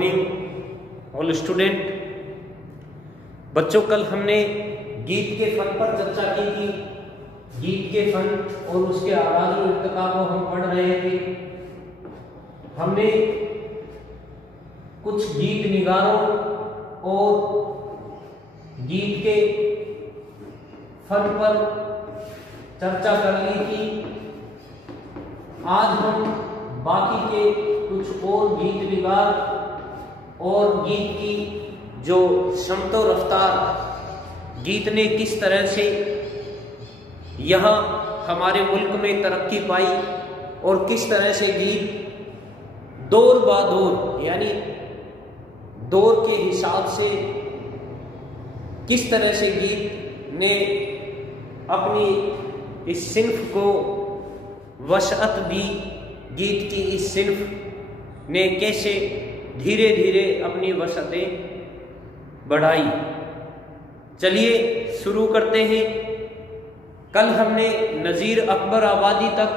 Morning all student. बच्चों, कल हमने गीत के फन पर चर्चा की थी। गीत के फन और उसके आगाज और इर्तिका को हम पढ़ रहे थे। हमने कुछ गीत निगारों और गीत के फन पर चर्चा कर ली थी। आज हम बाकी के कुछ और गीत निगार और गीत की जो समतो रफ्तार गीत ने किस तरह से यहाँ हमारे मुल्क में तरक्की पाई और किस तरह से गीत दौर बा दौर यानी दौर के हिसाब से किस तरह से गीत ने अपनी इस सिन्फ को वसअत दी, गीत की इस सिन्फ ने कैसे धीरे धीरे अपनी वसअतें बढ़ाई। चलिए शुरू करते हैं। कल हमने नज़ीर अकबर आबादी तक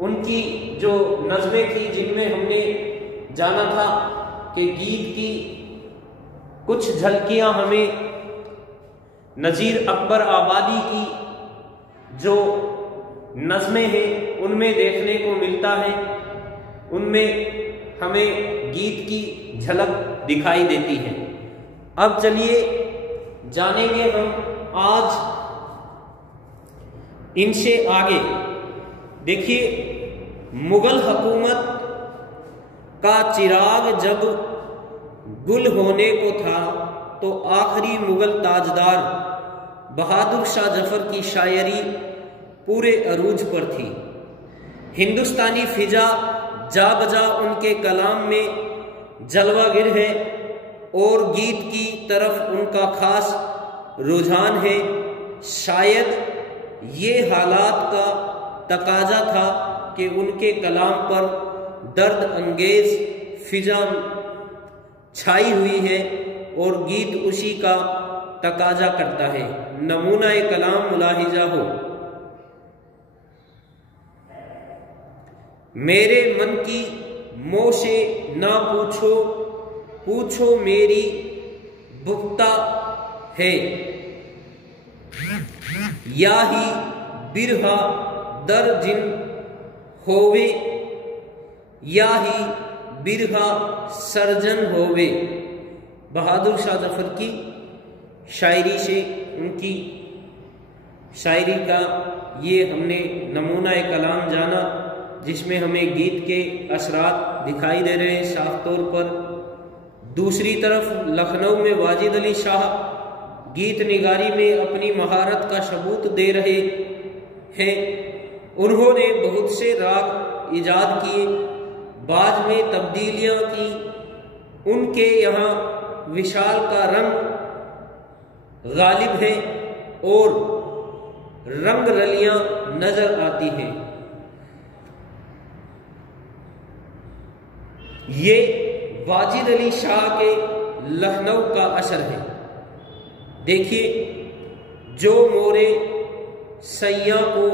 उनकी जो नज़में थी जिनमें हमने जाना था कि गीत की कुछ झलकियां हमें नज़ीर अकबर आबादी की जो नज़में हैं उनमें देखने को मिलता है। उनमें हमें गीत की झलक दिखाई देती है। अब चलिए जानेंगे हम आज इनसे आगे। देखिए, मुगल हुकूमत का चिराग जब गुल होने को था तो आखिरी मुगल ताजदार बहादुर शाह जफर की शायरी पूरे अरूज पर थी। हिंदुस्तानी फिजा जा बजा उनके कलाम में जलवागिर है और गीत की तरफ उनका खास रुझान है। शायद ये हालात का तकाजा था कि उनके कलाम पर दर्द अंगेज फिजा छाई हुई है और गीत उसी का तकाजा करता है। नमूना कलाम मुलाहिजा हो। मेरे मन की मोह से ना पूछो, पूछो मेरी भुगता है। या ही बिरहा दर जिन होवे, या ही बिरहा सर्जन होवे। बहादुर शाह जफर की शायरी से उनकी शायरी का ये हमने नमूना कलाम जाना जिसमें हमें गीत के असरात दिखाई दे रहे हैं साफ तौर पर। दूसरी तरफ लखनऊ में वाजिद अली शाह गीत निगारी में अपनी महारत का सबूत दे रहे हैं। उन्होंने बहुत से राग इजाद किए, बाद में तब्दीलियां की। उनके यहाँ विशाल का रंग गालिब है और रंग रलियां नजर आती हैं। ये वाजिद अली शाह के लखनऊ का असर है। देखिए, जो मोरे सैया को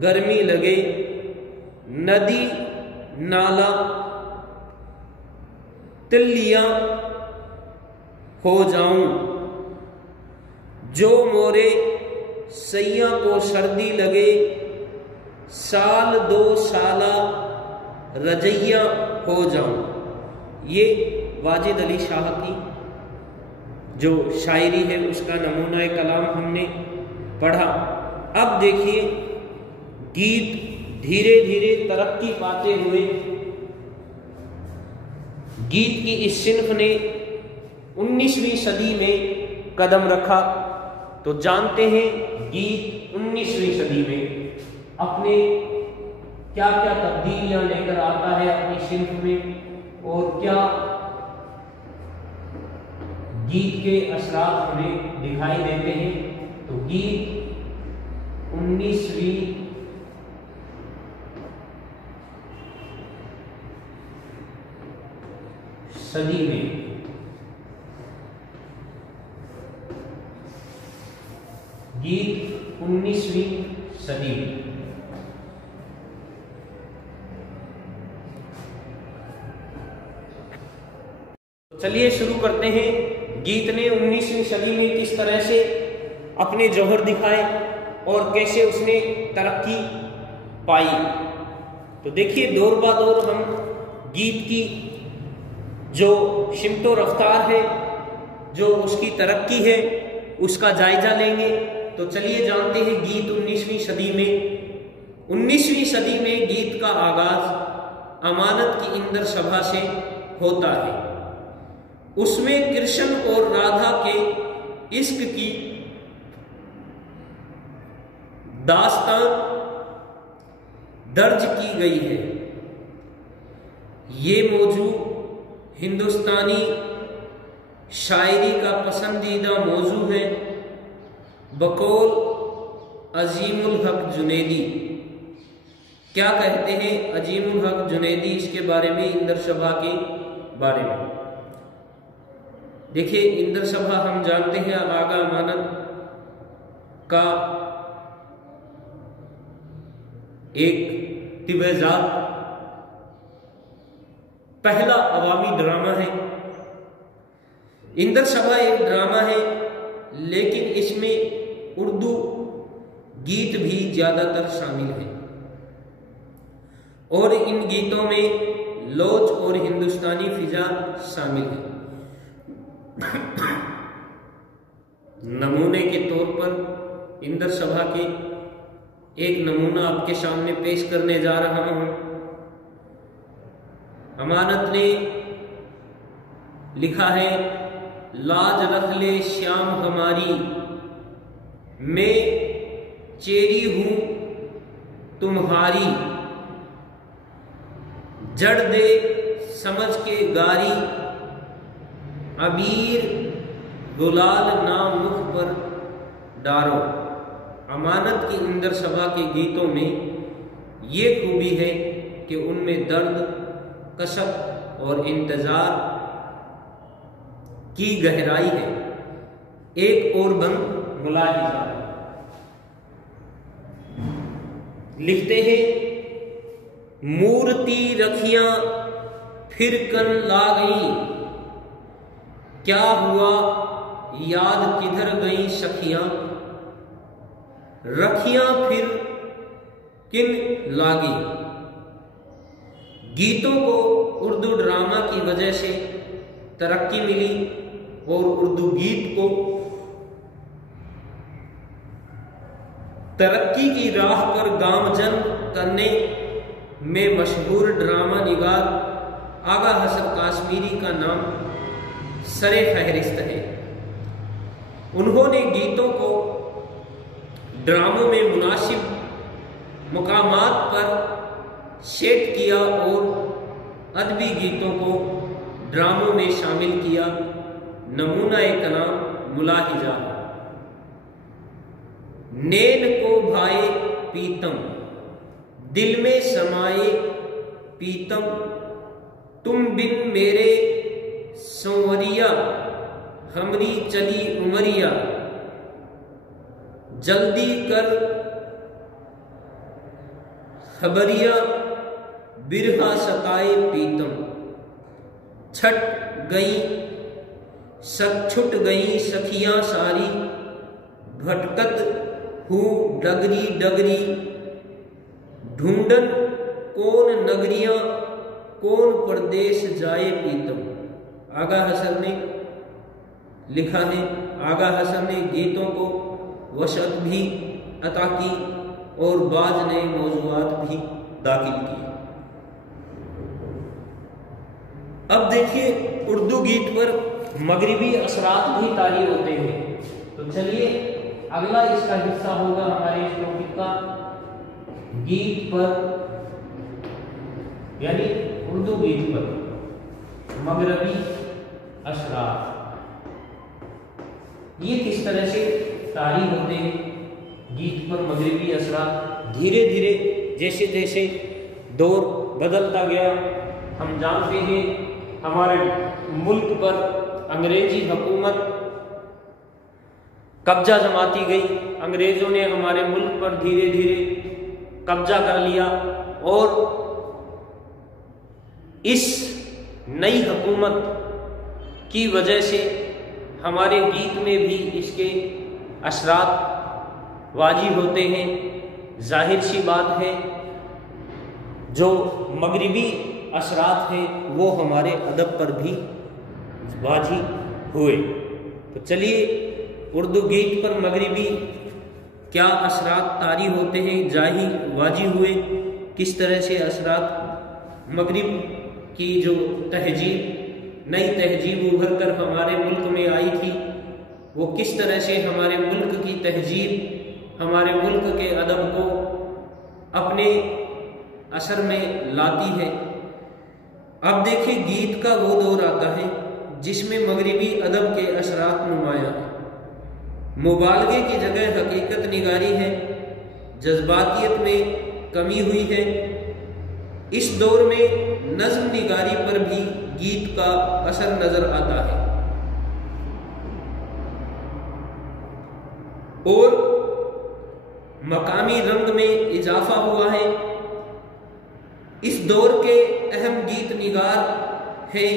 गर्मी लगे, नदी नाला तिल्लियां हो जाऊं। जो मोरे सैया को सर्दी लगे, साल दो साला रजैया हो जाऊं। ये वाजिद अली शाह की जो शायरी है उसका नमूना कलाम हमने पढ़ा। अब देखिए, गीत धीरे धीरे तरक्की पाते हुए गीत की इस सिन्फ ने 19वीं सदी में कदम रखा। तो जानते हैं गीत 19वीं सदी में अपने क्या क्या तब्दीलियां लेकर आता है अपनी सिन्फ में और क्या गीत के असरात हमें दिखाई देते हैं। तो गीत 19वीं सदी में गीत 19वीं सदी में चलिए शुरू करते हैं। गीत ने 19वीं सदी में किस तरह से अपने जौहर दिखाए और कैसे उसने तरक्की पाई। तो देखिए, दौर बा दौर हम गीत की जो शिमतो रफ्तार है, जो उसकी तरक्की है, उसका जायजा लेंगे। तो चलिए जानते हैं गीत 19वीं सदी में। 19वीं सदी में गीत का आगाज अमानत की इंदर सभा से होता है। उसमें कृष्ण और राधा के इश्क की दास्तान दर्ज की गई है। ये मौजू हिंदुस्तानी शायरी का पसंदीदा मौजू है बकौल अजीमुल हक जुनैदी। क्या कहते हैं अजीमुल हक जुनैदी इसके बारे में, इंदर सभा के बारे में? देखिए, इंदर सभा हम जानते हैं आगा अमानत का एक तिबेजात पहला अवामी ड्रामा है। इंदर सभा एक ड्रामा है, लेकिन इसमें उर्दू गीत भी ज्यादातर शामिल हैं और इन गीतों में लोच और हिंदुस्तानी फिजा शामिल है। नमूने के तौर पर इंदर सभा के एक नमूना आपके सामने पेश करने जा रहा हूं। अमानत ने लिखा है, लाज रख ले श्याम हमारी, मैं चेरी हूं तुम्हारी, जड़ दे समझ के गारी, अबीर गुलाल नाम मुख पर डारो। अमानत की इंदर सभा के गीतों में ये खूबी है कि उनमें दर्द, कसब और इंतजार की गहराई है। एक और बंद मुलाहिजा लिखते हैं, मूर्ति रखियां फिर कन ला गई, क्या हुआ याद किधर गई सखियां, रखियां फिर किन लागी। गीतों को उर्दू ड्रामा की वजह से तरक्की मिली और उर्दू गीत को तरक्की की राह पर गामजन करने में मशहूर ड्रामा निगार आगा हसन काश्मीरी का नाम सरे फहरिस्त है। उन्होंने गीतों को ड्रामों में मुनासिब मुकामात पर सेट किया और अदबी गीतों को ड्रामों में शामिल किया। नमूना एक नाम मुलाहिजा, नैन को भाए पीतम, दिल में समाए पीतम, तुम बिन मेरे संवरिया, हमरी चली उमरिया, जल्दी कर खबरिया, बिरहा सताए पीतम, छट गई सखियां सारी, भटकत हूँ डगरी डगरी, ढूंढन कौन नगरियां कौन परदेश जाए पीतम। आगा हसन ने लिखा है, आगा हसन ने गीतों को वसअत भी अता की और बाज नए मौजूआत भी दाखिल किए। अब देखिए, उर्दू गीत पर मगरिबी असरात भी तारी होते हैं। तो चलिए, अगला इसका हिस्सा होगा हमारे इस टॉपिक का गीत पर, यानी उर्दू गीत पर मगरबी असरात। ये किस तरह से तारी होते हैं गीत पर मगरिबी असरात। धीरे धीरे जैसे जैसे दौर बदलता गया, हम जानते हैं हमारे मुल्क पर अंग्रेजी हुकूमत कब्जा जमाती गई। अंग्रेजों ने हमारे मुल्क पर धीरे धीरे कब्जा कर लिया और इस नई हुकूमत की वजह से हमारे गीत में भी इसके असरात वाजिब होते हैं। जाहिर सी बात है जो मगरिबी असरात हैं वो हमारे अदब पर भी वाजिब हुए। तो चलिए उर्दू गीत पर मगरिबी क्या असरात तारी होते हैं, जाही वाजिब हुए, किस तरह से असरात मगरिब की जो तहजीब, नई तहजीब उभर कर हमारे मुल्क में आई थी, वो किस तरह से हमारे मुल्क की तहजीब, हमारे मुल्क के अदब को अपने असर में लाती है। अब देखिए गीत का वो दौर आता है जिसमें मगरिबी अदब के असरात नुमायां हैं। मुबालगे की जगह हकीकत निगारी है, जज्बातियत में कमी हुई है। इस दौर में नज़्म निगारी पर भी गीत का असर नजर आता है और मकामी रंग में इजाफा हुआ है। इस दौर के अहम गीत निगार हैं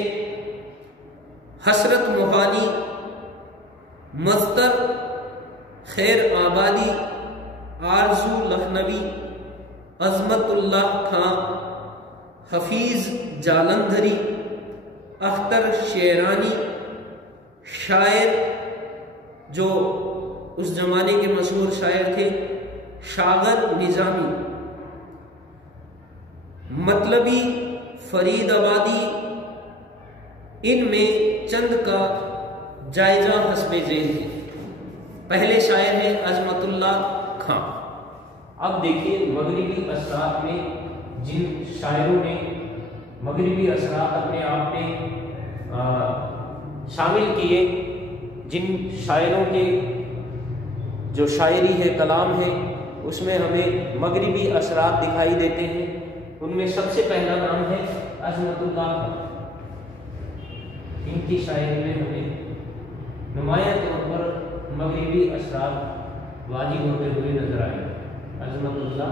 हसरत मोहानी, मस्तर, खैर आबादी, आरजू लखनवी, अजमतुल्लाह खां, हफीज जालंधरी, अख्तर शेरानी, शायर जो उस जमाने के मशहूर शायर थे शागर निजामी, मतलबी, फरीदाबादी, इनमें चंद का जायजा हस्बे ज़ेल है। पहले शायर है अजमतुल्लाह खां। अब देखिए मगरिबी असरात में जिन शायरों ने मगरिबी असरात अपने आप में शामिल किए, जिन शायरों के जो शायरी है, कलाम है, उसमें हमें मगरिबी असरात दिखाई देते हैं। उनमें सबसे पहला नाम है अजमतुल्लाह खां। इनकी शायरी में हमें नुमायां तौर पर मगरिबी असरात वाजिब होते हुए नजर आए। अजमतुल्लाह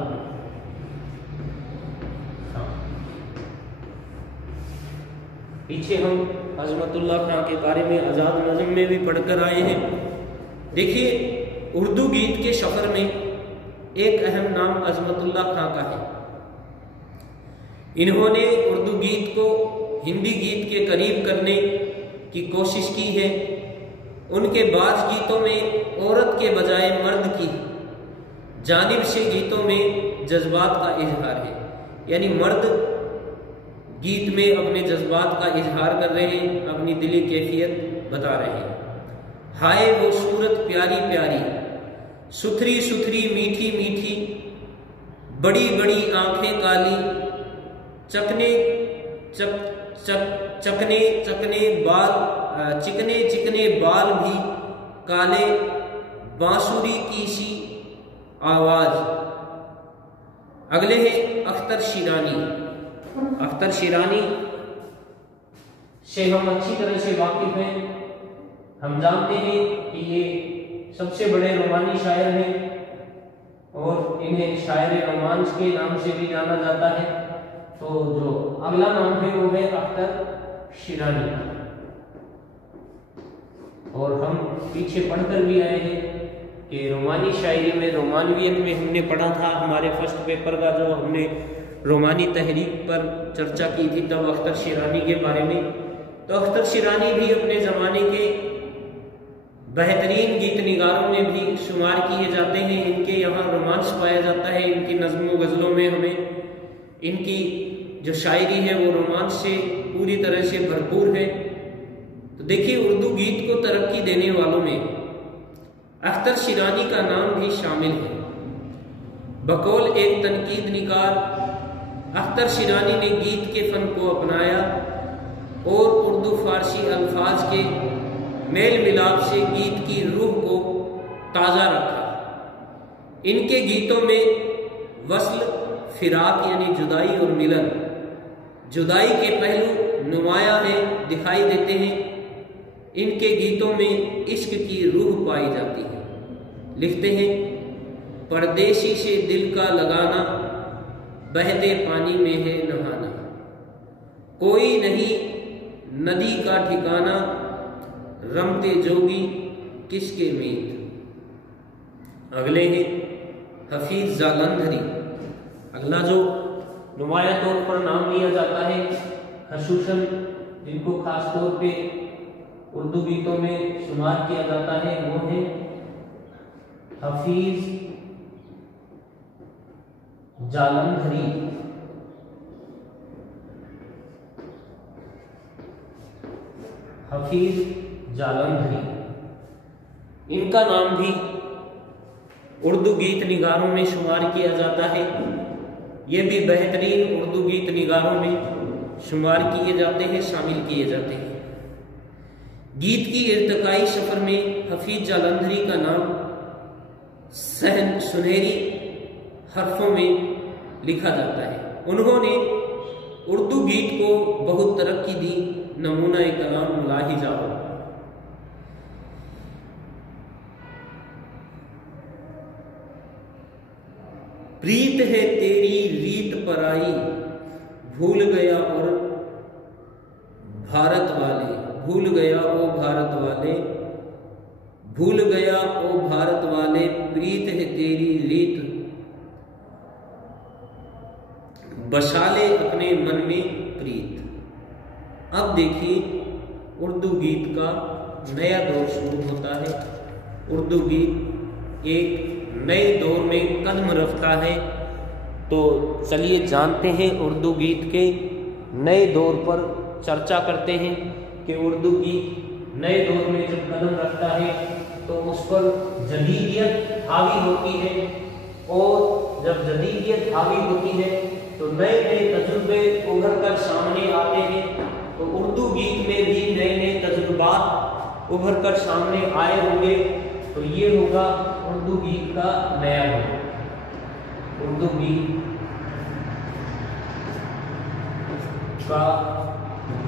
खां, पीछे हम अजमतुल्लाह खां के बारे में आज़ाद नज़्म में भी पढ़कर आए हैं। देखिए उर्दू गीत के सफर में एक अहम नाम अजमतुल्लाह खां का है। इन्होंने उर्दू गीत को हिंदी गीत के करीब करने की कोशिश की है। उनके बाज़ गीतों में औरत के बजाय मर्द की जानिब से गीतों में जज्बात का इजहार है, यानी मर्द गीत में अपने जज्बात का इजहार कर रहे हैं, अपनी दिली कैफियत बता रहे हैं। हाय वो सूरत प्यारी प्यारी, सुथरी सुथरी मीठी मीठी, बड़ी बड़ी आंखें काली, चकने चकने चकने बाल, चिकने चिकने बाल भी काले, बांसुरी की सी आवाज। अगले हैं अख्तर शिरानी। अख्तर शिरानी से हम अच्छी तरह से वाकिफ हैं। हम जानते हैं कि ये सबसे बड़े रोमानी शायर हैं और इन्हें शायर रोमांस के नाम से भी जाना जाता है। तो जो अगला नाम है वो है अख्तर शिरानी। और हम पीछे पढ़कर भी आए हैं कि रोमानी शायरी में, रोमानवियत में हमने पढ़ा था, हमारे फर्स्ट पेपर का जो हमने रोमानी तहरीक पर चर्चा की थी तब अख्तर शिरानी के बारे में। तो अख्तर शिरानी भी अपने ज़माने के बेहतरीन गीत निगारों में भी शुमार किए जाते हैं। इनके यहाँ रोमांस पाया जाता है। इनकी नज़्मों गज़लों में हमें इनकी जो शायरी है वो रोमांस से पूरी तरह से भरपूर है। तो देखिए उर्दू गीत को तरक्की देने वालों में अख्तर शिरानी का नाम भी शामिल है। बकौल एक तनकीद निकार अख्तर शिरानी ने गीत के फ़न को अपनाया और उर्दू फारसी अल्फाज के मेल मिलाप से गीत की रूह को ताज़ा रखा। इनके गीतों में वस्ल, फिराक यानी जुदाई और मिलन, जुदाई के पहलू नुमाया है, दिखाई देते हैं। इनके गीतों में इश्क की रूह पाई जाती है। लिखते हैं परदेसी से दिल का लगाना, बहते पानी में है नहाना, कोई नहीं नदी का ठिकाना, रमते जोगी किसके मीत। अगले हैं हफीज जालंधरी। अगला जो नुमाया तौर पर नाम लिया जाता है खसूसन, जिनको खास तौर पे उर्दू गीतों में शुमार किया जाता है, वो है हफीज जालंधरी। हफीज जालंधरी, इनका नाम भी उर्दू गीत निगारों में शुमार किया जाता है। ये भी बेहतरीन उर्दू गीत निगारों में शुमार किए जाते हैं, शामिल किए जाते हैं। गीत की इर्तिकाई सफर में हफीज जालंधरी का नाम सुनहरी हरफों में लिखा जाता है। उन्होंने उर्दू गीत को बहुत तरक्की दी। नमूना कलाम लाहिजाब। प्रीत है तेरी रीत पराई, भूल गया और भारत वाले, भूल गया ओ भारत वाले, भूल गया ओ भारत वाले, प्रीत है तेरी रीत बसाले अपने मन में प्रीत। अब देखिए उर्दू गीत का नया दौर शुरू होता है। उर्दू गीत एक नए दौर में कदम रखता है। तो चलिए जानते हैं उर्दू गीत के नए दौर पर चर्चा करते हैं कि उर्दू गीत नए दौर में जब कदम रखता है तो उस पर जदीदियत हावी होती है, और जब जदीदियत हावी होती है तो नए नए तजुर्बे उभर कर सामने आते हैं। तो उर्दू गीत में भी नए नए तजुर्बात उभर कर सामने आए होंगे। तो ये होगा उर्दू गीत का नया दौर। उर्दू गीत का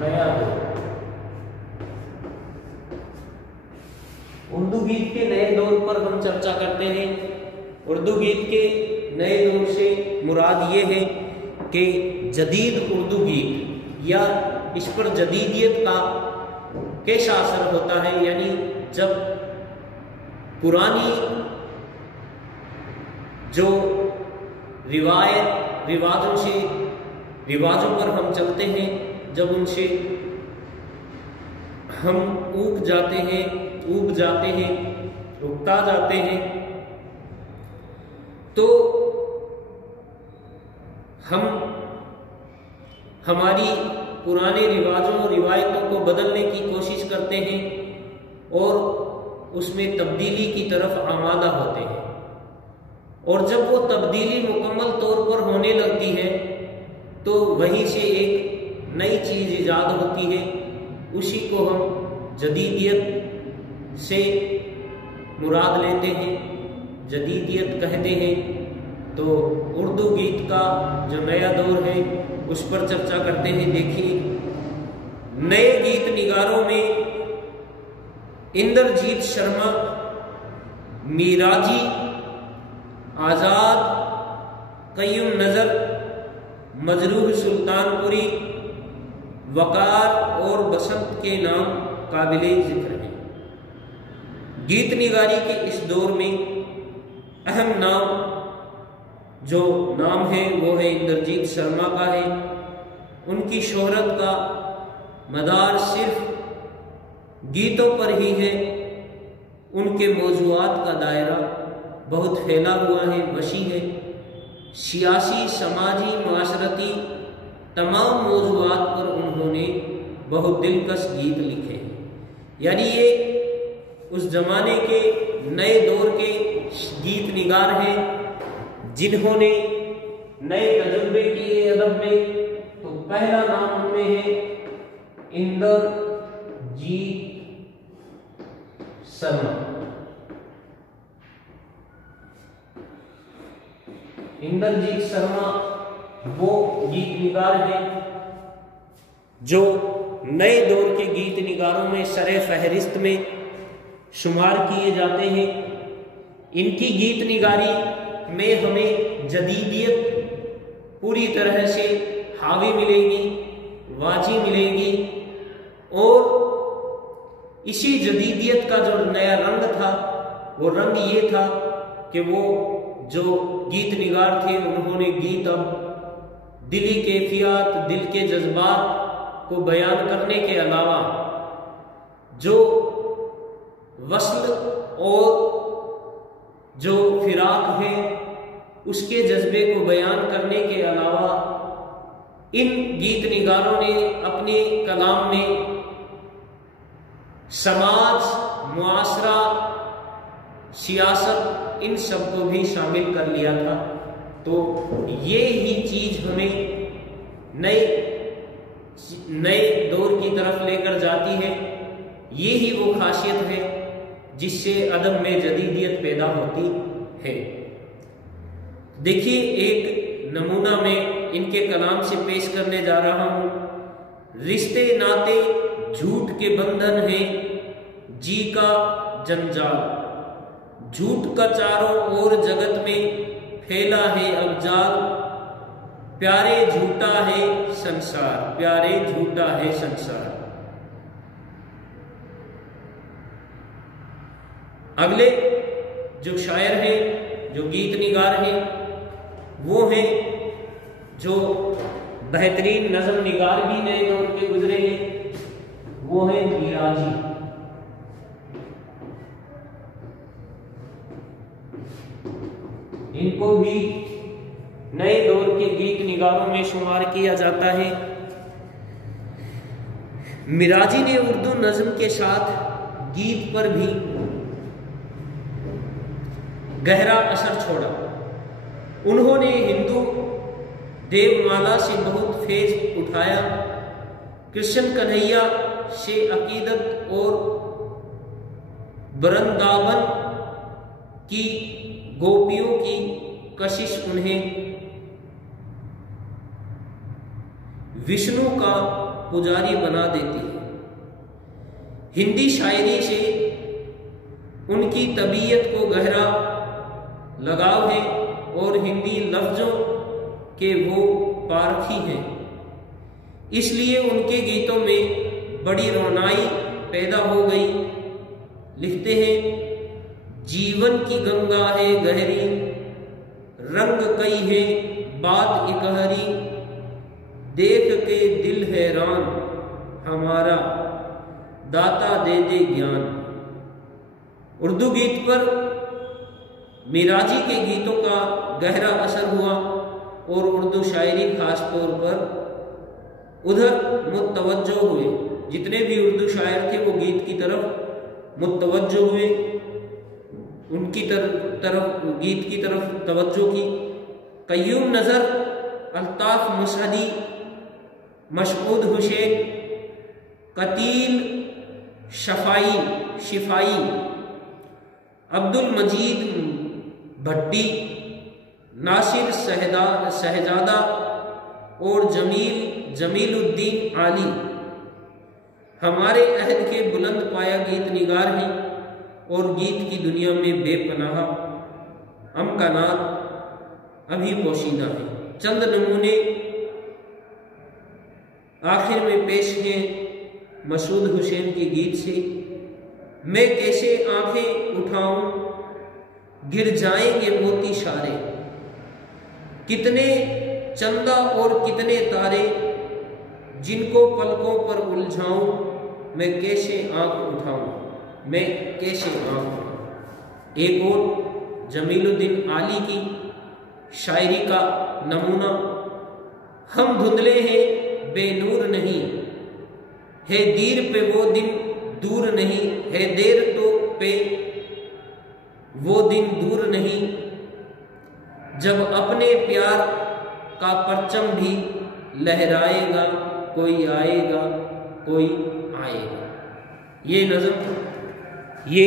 नया दौर। उर्दू गीत के नए दौर पर हम चर्चा करते हैं। उर्दू गीत के नए दौर से मुराद ये है कि जदीद उर्दू गीत, या इस पर जदीदियत का कैसा असर होता है। यानी जब पुरानी जो रिवायत रिवाजों पर हम चलते हैं, जब उनसे हम ऊब जाते हैं, रुकता जाते हैं, तो हम हमारी पुराने रिवाजों और रिवायतों को बदलने की कोशिश करते हैं और उसमें तब्दीली की तरफ आमादा होते हैं। और जब वो तब्दीली मुकम्मल तौर पर होने लगती है तो वहीं से एक नई चीज़ ईजाद होती है। उसी को हम जदीदियत से मुराद लेते हैं, जदीदियत कहते हैं। तो उर्दू गीत का जो नया दौर है उस पर चर्चा करते हैं। देखिए, नए गीत निगारों में इंद्रजीत शर्मा, मीराजी, आजाद, कय्यूम नजर, मजरूह सुल्तानपुरी, वकार और बसंत के नाम काबिले जिक्र हैं। गीत निगारी के इस दौर में अहम जो नाम है वो है इंद्रजीत शर्मा का है। उनकी शोहरत का मदार सिर्फ गीतों पर ही है। उनके मौजूआत का दायरा बहुत फैला हुआ है, वसी है। सियासी, समाजी, माशरती तमाम मौजूआत पर उन्होंने बहुत दिलकश गीत लिखे हैं। यानी ये उस जमाने के नए दौर के गीत निगार हैं जिन्होंने नए तजुर्बे किए अदब में। तो पहला नाम उनमें है इंद्रजीत शर्मा। इंद्रजीत शर्मा वो गीत निगार हैं जो नए दौर के गीत निगारों में सरे फहरिस्त में शुमार किए जाते हैं। इनकी गीत निगारी में हमें जदीदियत पूरी तरह से हावी मिलेगी, वाजी मिलेगी, और इसी जदीदियत का जो नया रंग था वो रंग ये था कि वो जो गीत निगार थे उन्होंने गीत अब दिली कैफियत, दिल के जज्बात को बयान करने के अलावा जो वस्ल और जो फिराक है उसके जज्बे को बयान करने के अलावा इन गीत निगारों ने अपने कलाम में समाज, मुआशरा, सियासत इन सब को भी शामिल कर लिया था। तो ये ही चीज हमें नए दौर की तरफ लेकर जाती है। ये ही वो खासियत है जिससे अदब में जदीदियत पैदा होती है। देखिए, एक नमूना मैं इनके कलाम से पेश करने जा रहा हूं। रिश्ते नाते झूठ के बंधन है, जी का जंजाल, झूठ का चारों ओर जगत में फैला है अब जाल, प्यारे झूठा है संसार, प्यारे झूठा है संसार। अगले जो शायर हैं, जो गीत निगार हैं, वो हैं जो बेहतरीन नज़म निगार भी नए दौर के गुजरे हैं, वो हैं मिराजी। इनको भी नए दौर के गीत निगारों में शुमार किया जाता है। मिराजी ने उर्दू नज़म के साथ गीत पर भी गहरा असर छोड़ा। उन्होंने हिंदू देवमाला से बहुत फैज़ उठाया, कृष्ण कन्हैया से अकीदत और वृंदावन की गोपियों की कशिश उन्हें विष्णु का पुजारी बना देती है। हिंदी शायरी से उनकी तबीयत को गहरा लगाव है और हिंदी लफ्जों के वो पारखी हैं, इसलिए उनके गीतों में बड़ी रोनाई पैदा हो गई। लिखते हैं, जीवन की गंगा है गहरी, रंग कई है बात इकहरी, देख के दिल हैरान हमारा दाता दे दे ज्ञान। उर्दू गीत पर मिराजी के गीतों का गहरा असर हुआ और उर्दू शायरी खास तौर पर उधर मुतवज्जो हुए। जितने भी उर्दू शायर थे वो गीत की तरफ मुतवज्जो हुए, उनकी तरफ गीत की तरफ तवज्जो की। कय्यूम नज़र, अल्ताफ मुसहदी, मशहूद हुसैन, कतील शिफाई, अब्दुल मजीद भट्टी, नासिर शहजादा और जमीलुद्दीन आली हमारे अहद के बुलंद पाया गीत निगार हैं और गीत की दुनिया में बेपनाह अमकानात अभी पोशीदा है। चंद नमूने आखिर में पेश हैं मशहूद हुसैन के गीत से। मैं कैसे आंखें उठाऊं, गिर जाएंगे मोती सारे, कितने चंदा और कितने तारे, जिनको पलकों पर उलझाऊं, मैं कैसे आंख उठाऊं, मैं कैसे आंख उठाऊं। एक और जमीलुद्दीन आली की शायरी का नमूना। हम धुंधले हैं बेनूर नहीं, है दीर पे वो दिन दूर नहीं, है देर तो पे वो दिन दूर नहीं, जब अपने प्यार का परचम भी लहराएगा, कोई आएगा कोई आएगा। ये नज़म, ये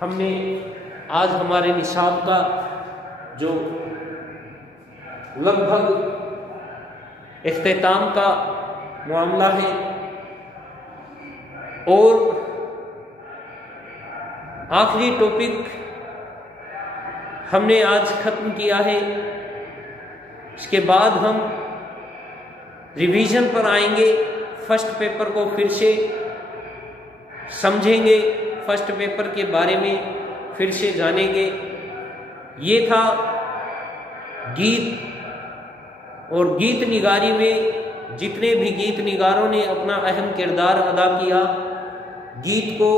हमने आज हमारे निशाब का जो लगभग इख्तिताम का मामला है और आखिरी टॉपिक हमने आज ख़त्म किया है। इसके बाद हम रिवीजन पर आएंगे। फर्स्ट पेपर को फिर से समझेंगे, फर्स्ट पेपर के बारे में फिर से जानेंगे। ये था गीत, और गीत निगारी में जितने भी गीत निगारों ने अपना अहम किरदार अदा किया, गीत को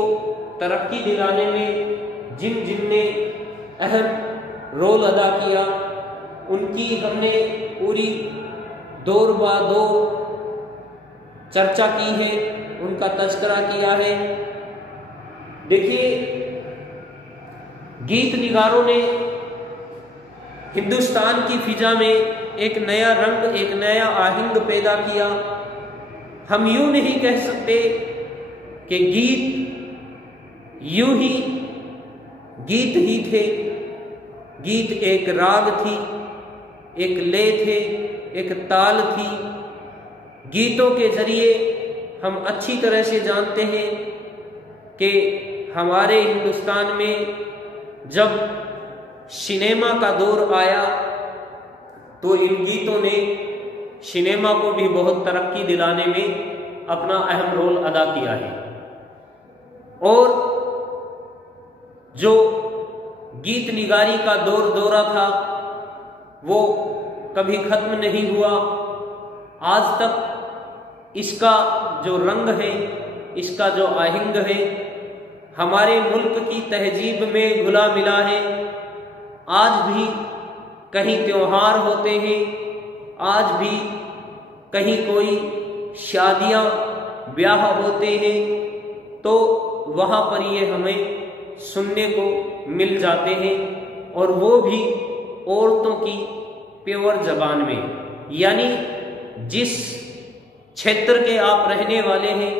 तरक्की दिलाने में जिन जिन ने अहम रोल अदा किया, उनकी हमने पूरी दौर बा दो चर्चा की है, उनका तज़किरा किया है। देखिए, गीत निगारों ने हिंदुस्तान की फिजा में एक नया रंग, एक नया आहंग पैदा किया। हम यूं नहीं कह सकते कि गीत यूं ही गीत ही थे। गीत एक राग थी, एक लय थे, एक ताल थी। गीतों के जरिए हम अच्छी तरह से जानते हैं कि हमारे हिंदुस्तान में जब सिनेमा का दौर आया तो इन गीतों ने सिनेमा को भी बहुत तरक्की दिलाने में अपना अहम रोल अदा किया है। और जो गीत निगारी का दौरा था वो कभी खत्म नहीं हुआ। आज तक इसका जो रंग है, इसका जो आहंग है, हमारे मुल्क की तहजीब में घुला मिला है। आज भी कहीं त्योहार होते हैं, आज भी कहीं कोई शादियां ब्याह होते हैं, तो वहाँ पर ये हमें सुनने को मिल जाते हैं, और वो भी औरतों की प्योर जबान में। यानी जिस क्षेत्र के आप रहने वाले हैं,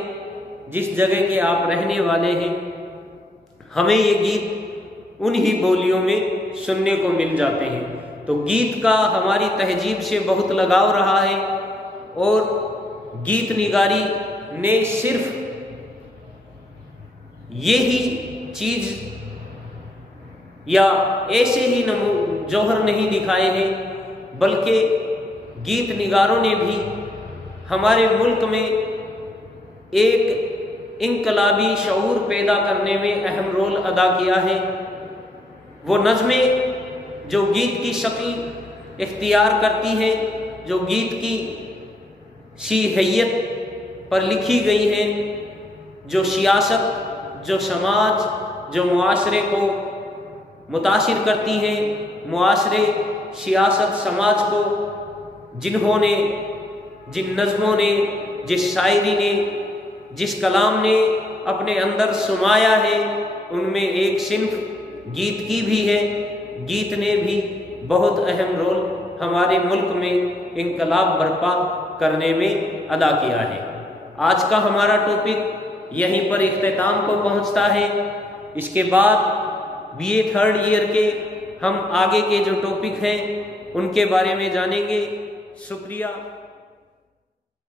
जिस जगह के आप रहने वाले हैं, हमें ये गीत उन्हीं बोलियों में सुनने को मिल जाते हैं। तो गीत का हमारी तहजीब से बहुत लगाव रहा है, और गीत निगारी ने सिर्फ यही चीज या ऐसे ही जौहर नहीं दिखाए हैं, बल्कि गीत निगारों ने भी हमारे मुल्क में एक इनकलाबी शऊर पैदा करने में अहम रोल अदा किया है। वो नज़में जो गीत की शक्ल इख्तियार करती हैं, जो गीत की सी हैयत पर लिखी गई हैं, जो सियासत, जो समाज, जो मुआशरे को मुतासिर करती हैं, मुआशरे, सियासत, समाज को जिन्होंने, जिन नज़मों ने, जिस शायरी ने, जिस कलाम ने अपने अंदर समाया है, उनमें एक सिंफ गीत की भी है। गीत ने भी बहुत अहम रोल हमारे मुल्क में इनकलाब बर्पा करने में अदा किया है। आज का हमारा टॉपिक यहीं पर इख्तिताम को पहुंचता है। इसके बाद बीए थर्ड ईयर के हम आगे के जो टॉपिक हैं उनके बारे में जानेंगे। शुक्रिया।